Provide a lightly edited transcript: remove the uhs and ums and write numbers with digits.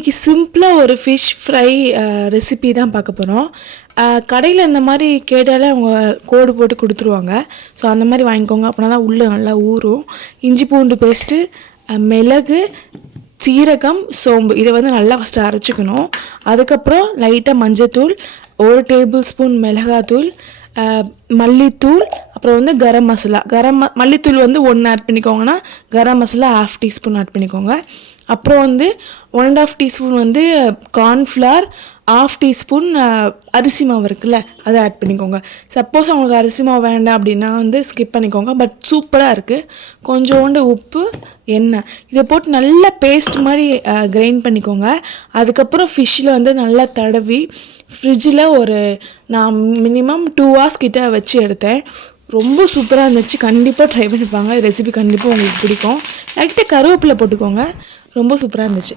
இன்றைக்கி சிம்பிளாக ஒரு ஃபிஷ் ஃப்ரை ரெசிபி தான் பார்க்க போகிறோம். கடையில் இந்த மாதிரி கேட்டாலே அவங்க கோடு போட்டு கொடுத்துருவாங்க. ஸோ அந்த மாதிரி வாங்கிக்கோங்க, அப்படின்னா தான் உள்ளே நல்லா ஊறும். இஞ்சி பூண்டு பேஸ்ட்டு, மிளகு, சீரகம், சோம்பு இதை வந்து நல்லா ஃபஸ்ட்டு அரைச்சிக்கணும். அதுக்கப்புறம் லைட்டாக மஞ்சத்தூள், 1 டேபிள் ஸ்பூன் மிளகாத்தூள், மல்லித்தூள், அப்புறம் வந்து கரம் மசாலா. மல்லித்தூள் வந்து 1 add பண்ணிக்கோங்கன்னா, garam masala 1/2 teaspoon add பண்ணிக்கோங்க. அப்புறம் வந்து 1.5 டீஸ்பூன் வந்து கார்ன்ஃப்ளவர், 1/2 டீஸ்பூன் அரிசி மாவு இருக்குல்ல, அதை ஆட் பண்ணிக்கோங்க. சப்போஸ் அவங்களுக்கு அரிசி மாவு வேண்டாம் அப்படின்னா வந்து ஸ்கிப் பண்ணிக்கோங்க. பட் சூப்பராக இருக்குது. கொஞ்சோண்டு உப்பு, எண்ணெய் இதை போட்டு நல்லா பேஸ்ட் மாதிரி கிரைண்ட் பண்ணிக்கோங்க. அதுக்கப்புறம் ஃபிஷ்ஷில் வந்து நல்லா தடவி ஃப்ரிட்ஜில் நான் மினிமம் 2 hours கிட்ட வச்சு எடுத்தேன். ரொம்ப சூப்பராக இருந்துச்சு. கண்டிப்பாக ட்ரை பண்ணிப்பாங்க. ரெசிபி கண்டிப்பாக உங்களுக்கு பிடிக்கும். லைட்டாக கருவேப்பிலை போட்டுக்கோங்க. ரொம்ப சூப்பராக இருந்துச்சு.